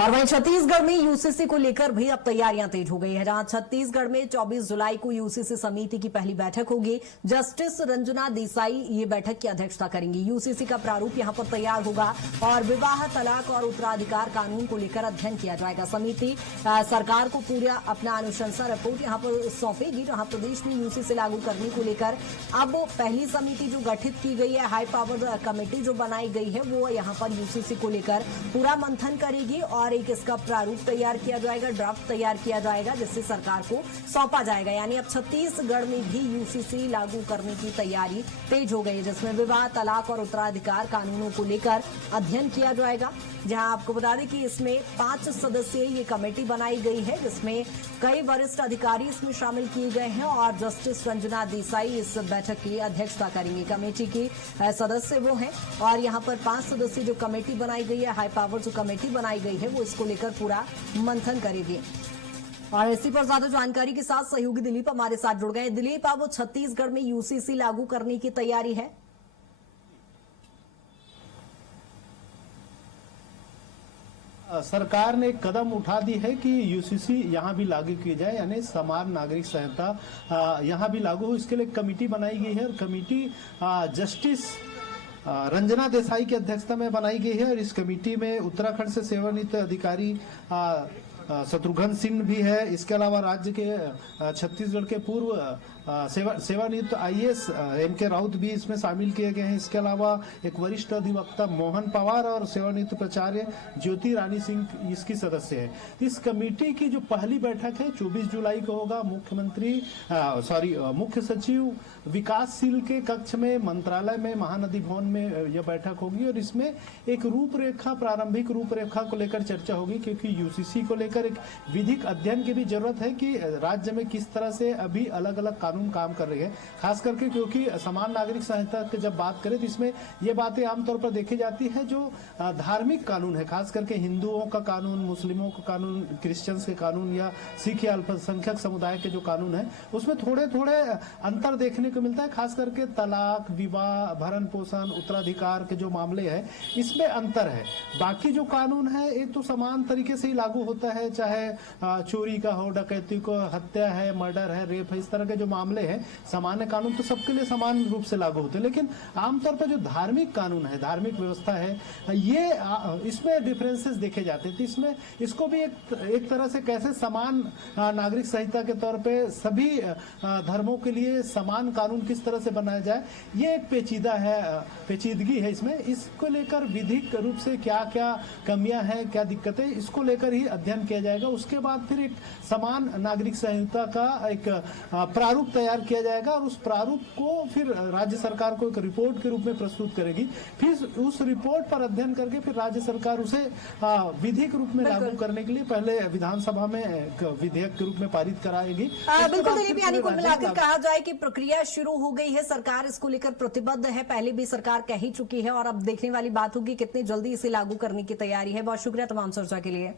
और वहीं छत्तीसगढ़ में यूसीसी को लेकर भी अब तैयारियां तेज हो गई है, जहां छत्तीसगढ़ में 24 जुलाई को यूसीसी समिति की पहली बैठक होगी। जस्टिस रंजना देसाई ये बैठक की अध्यक्षता करेंगी। यूसीसी का प्रारूप यहां पर तैयार होगा और विवाह, तलाक और उत्तराधिकार कानून को लेकर अध्ययन किया जाएगा। समिति सरकार को पूरा अपना अनुशंसा रिपोर्ट यहां पर सौंपेगी, जहां प्रदेश में यूसीसी लागू करने को लेकर अब पहली समिति जो गठित की गई है, हाई पावर कमेटी जो बनाई गई है, वो यहां पर यूसीसी को लेकर पूरा मंथन करेगी और एक इसका प्रारूप तैयार किया जाएगा, ड्राफ्ट तैयार किया जाएगा, जिससे सरकार को सौंपा जाएगा। यानी अब छत्तीसगढ़ में भी यूसीसी लागू करने की तैयारी तेज हो गई है, जिसमें विवाह, तलाक और उत्तराधिकार कानूनों को लेकर अध्ययन किया जाएगा। जहां आपको बता दें कि इसमें 5 सदस्यीय ये कमेटी बनाई गई है, जिसमें कई वरिष्ठ अधिकारी इसमें शामिल किए गए हैं और जस्टिस रंजना देसाई इस बैठक की अध्यक्षता करेंगे। कमेटी के सदस्य वो हैं और यहां पर 5 सदस्यीय जो कमेटी बनाई गई है, हाई पावर जो कमेटी बनाई गई है, वो इसको लेकर पूरा मंथन करेगी। और इसी पर ज्यादा जानकारी के साथ सहयोगी दिलीप हमारे साथ जुड़ गए। दिलीप, अब छत्तीसगढ़ में यूसीसी लागू करने की तैयारी है? सरकार ने एक कदम उठा दी है कि यूसीसी यहाँ भी लागू की जाए, यानी समान नागरिक संहिता यहाँ भी लागू हो। इसके लिए कमेटी बनाई गई है और कमेटी जस्टिस रंजना देसाई की अध्यक्षता में बनाई गई है। और इस कमेटी में उत्तराखंड से सेवानिवृत्त अधिकारी शत्रुघ्न सिंह भी है। इसके अलावा राज्य के छत्तीसगढ़ के पूर्व सेवानिवृत्त आईएएस एम.के. राउत भी इसमें शामिल किए गए हैं। इसके अलावा एक वरिष्ठ अधिवक्ता मोहन पवार और सेवानिवृत्त प्राचार्य ज्योति रानी सिंह इसकी सदस्य है। इस कमेटी की जो पहली बैठक है 24 जुलाई को होगा। मुख्य सचिव विकासशील के कक्ष में मंत्रालय में महानदी भवन में यह बैठक होगी और इसमें एक रूपरेखा, प्रारंभिक रूपरेखा को लेकर चर्चा होगी, क्योंकि यूसीसी को लेकर एक विधिक अध्ययन की भी जरूरत है कि राज्य में किस तरह से अभी अलग अलग कानून काम कर रहे हैं। खास करके क्योंकि समान नागरिक संहिता की जब बात करें तो इसमें ये बातें आमतौर पर देखी जाती है जो धार्मिक कानून है, खास करके हिंदुओं का कानून, मुस्लिमों का कानून, क्रिश्चियंस के कानून या सिख या अल्पसंख्यक समुदाय के जो कानून है उसमें थोड़े थोड़े अंतर देखने को मिलता है। खास करके तलाक, विवाह, भरण पोषण, उत्तराधिकार के जो मामले हैं इसमें अंतर है। बाकी जो कानून है एक तो समान तरीके से ही लागू होता है, चाहे चोरी का हो, डकैती को, हत्या है, मर्डर है, रेप है, इस तरह के जो मामले हैं सामान्य कानून तो सबके लिए समान रूप से लागू होते हैं। लेकिन आमतौर पर जो धार्मिक कानून है, धार्मिक व्यवस्था है, ये इसमें डिफरेंसेस देखे जाते हैं। तो इसमें इसको भी एक तरह से कैसे समान नागरिक संहिता के तौर पे सभी धर्मों के लिए समान कानून किस तरह से बनाया जाए, ये एक पेचीदगी है इसमें। इसको लेकर विधिक रूप से क्या क्या कमियां हैं, क्या दिक्कतें, इसको लेकर ही अध्ययन किया जाएगा। उसके बाद फिर एक समान नागरिक संहिता का एक प्रारूप तैयार किया जाएगा और उस प्रारूप को फिर राज्य सरकार को एक रिपोर्ट के रूप में प्रस्तुत करेगी। फिर उस रिपोर्ट पर अध्ययन करके फिर राज्य सरकार उसे विधिक रूप में लागू करने के लिए पहले विधानसभा में विधेयक के रूप में पारित कराएगी। बिल्कुल दिलीप, यानी कुल मिलाकर कहा जाए कि प्रक्रिया शुरू हो गई है, सरकार इसको लेकर प्रतिबद्ध है, पहले भी सरकार कह ही चुकी है और अब देखने वाली बात होगी कितनी जल्दी इसे लागू करने की तैयारी है। बहुत शुक्रिया तमाम चर्चा के लिए।